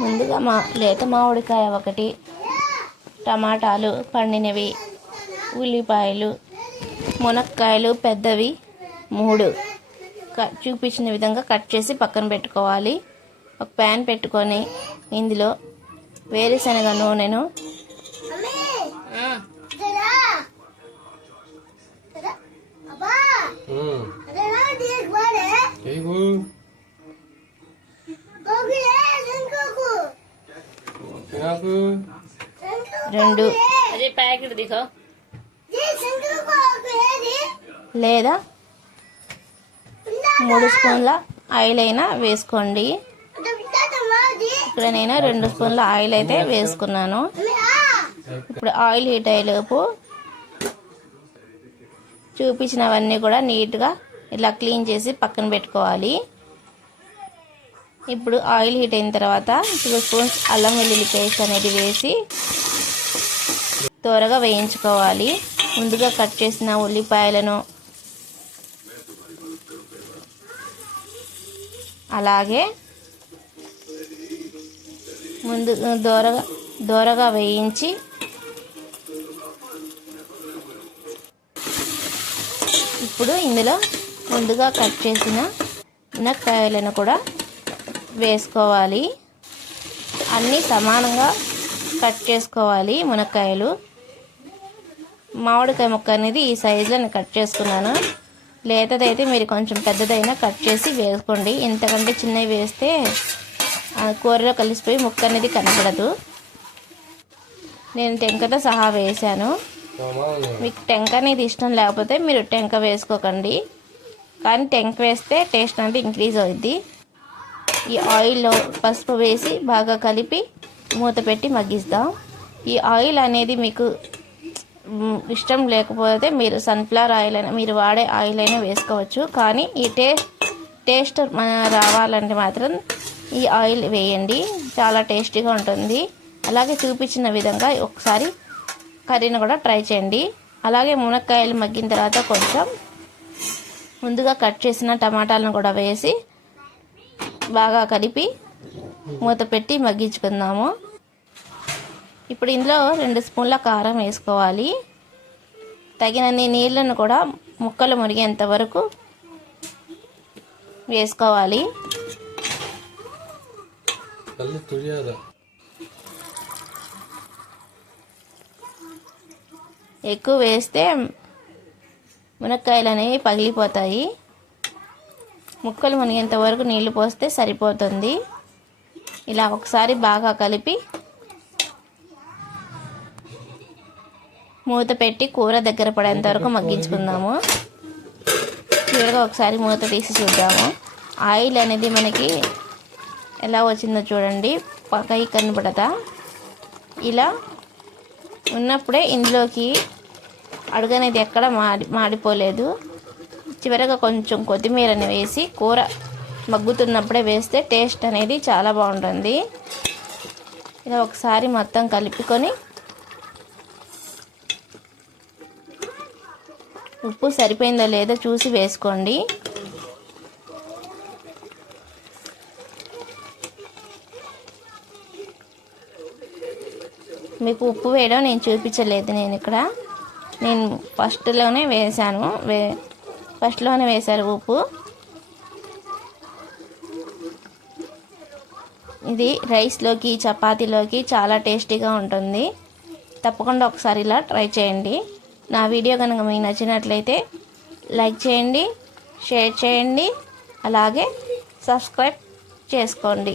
ముందుగా మా లేత మామిడికాయ ఒకటి టమాటాలు పండినవి ఉల్లిపాయలు మునక్కాయలు పెద్దవి మూడు. చూపించిన విధంగా కట్ చేసి పక్కన పెట్టుకోవాలి. ఒక ప్యాన్ పెట్టుకొని ఇందులో వేరుశనగ నూనెను రెండు. అదే ప్యాకెట్ దిగో. లేదా? మూడు స్పూన్ల ఆయిల్ అయినా వేసుకోండి. ఇక్కడ నేను రెండు స్పూన్ల ఆయిల్ అయితే వేసుకున్నాను. ఇప్పుడు ఆయిల్ హీట్ అయ్యేలోపు చూపించినవన్నీ కూడా నీట్గా ఇలా క్లీన్ చేసి పక్కన పెట్టుకోవాలి. ఇప్పుడు ఆయిల్ హీట్ అయిన తర్వాత టూ స్పూన్స్ అల్లం వెల్లుల్లి పేస్ట్ అనేది వేసి త్వరగా వేయించుకోవాలి. ముందుగా కట్ చేసిన ఉల్లిపాయలను అలాగే ముందు దోరగా దోరగా వేయించి ఇప్పుడు ఇందులో ముందుగా కట్ చేసిన మునక్కాయలను కూడా వేసుకోవాలి. అన్నీ సమానంగా కట్ చేసుకోవాలి మునక్కాయలు. మామిడికాయ ముక్క అనేది ఈ సైజులో నేను కట్ చేసుకున్నాను. లేతదైతే మీరు కొంచెం పెద్దదైనా కట్ చేసి వేసుకోండి. ఇంతకంటే చిన్నవి వేస్తే కూరలో కలిసిపోయి ముక్క అనేది కనపడదు. నేను టెంకతో సహా వేశాను. మీకు టెంక అనేది ఇష్టం లేకపోతే మీరు టెంక వేసుకోకండి. కానీ టెంక వేస్తే టేస్ట్ అనేది ఇంక్రీజ్ అవుద్ది. ఈ ఆయిల్లో పసుపు వేసి బాగా కలిపి మూత పెట్టి మగ్గిస్తాం. ఈ ఆయిల్ అనేది మీకు ఇష్టం లేకపోతే మీరు సన్ఫ్లవర్ ఆయిల్ అయినా మీరు వాడే ఆయిల్ అయినా వేసుకోవచ్చు. కానీ ఈ టేస్ట్ టేస్ట్ మన రావాలంటే మాత్రం ఈ ఆయిల్ వేయండి. చాలా టేస్టీగా ఉంటుంది. అలాగే చూపించిన విధంగా ఒకసారి కర్రీని కూడా ట్రై చేయండి. అలాగే మునక్కాయలు మగ్గిన తర్వాత కొంచెం ముందుగా కట్ చేసిన టమాటాలను కూడా వేసి బాగా కలిపి మూత పెట్టి మగ్గించుకుందాము. ఇప్పుడు ఇందులో రెండు స్పూన్ల కారం వేసుకోవాలి. తగినన్ని నీళ్ళను కూడా ముక్కలు మురిగేంత వరకు వేసుకోవాలి. ఎక్కువ వేస్తే మునక్కాయలు అనేవి పగిలిపోతాయి. ముక్కలు మునిగేంత వరకు నీళ్ళు పోస్తే సరిపోతుంది. ఇలా ఒకసారి బాగా కలిపి మూత పెట్టి కూర దగ్గర పడేంత వరకు మగ్గించుకుందాము. చివరిగా ఒకసారి మూత తీసి చూద్దాము. ఆయిల్ అనేది మనకి ఎలా వచ్చిందో చూడండి. పక్కై కనబడతా ఇలా ఉన్నప్పుడే ఇందులోకి అడుగనేది ఎక్కడ మాడి మాడిపోలేదు. చివరగా కొంచెం కొత్తిమీరని వేసి కూర మగ్గుతున్నప్పుడే వేస్తే టేస్ట్ అనేది చాలా బాగుంటుంది. ఇలా ఒకసారి మొత్తం కలుపుకొని ఉప్పు సరిపోయిందో లేదో చూసి వేసుకోండి. మీకు ఉప్పు వేయడం నేను చూపించలేదు నేను ఇక్కడ. నేను ఫస్ట్లోనే వేసాను వే ఫస్ట్లోనే వేశారు ఉప్పు ఇది రైస్లోకి చపాతీలోకి చాలా టేస్టీగా ఉంటుంది. తప్పకుండా ఒకసారి ఇలా ట్రై చేయండి. నా వీడియో కనుక మీకు నచ్చినట్లయితే లైక్ చేయండి షేర్ చేయండి అలాగే సబ్స్క్రైబ్ చేసుకోండి.